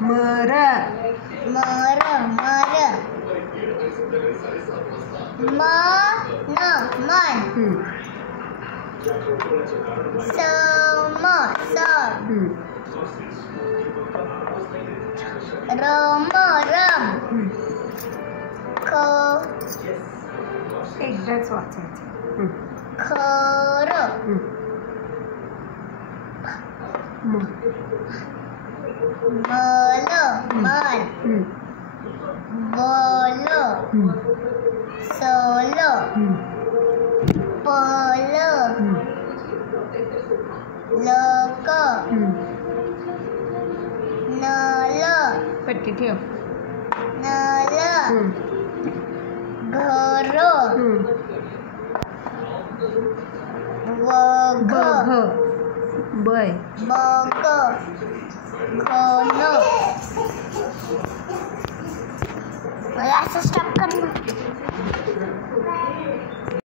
मर मर मर मन सम रम रम एकदाच वाचायचं खर मल मन बल सल पल लक नल पट्टी ठेव नल घर वग बय बग घन मला असं स्टॉप कर ना.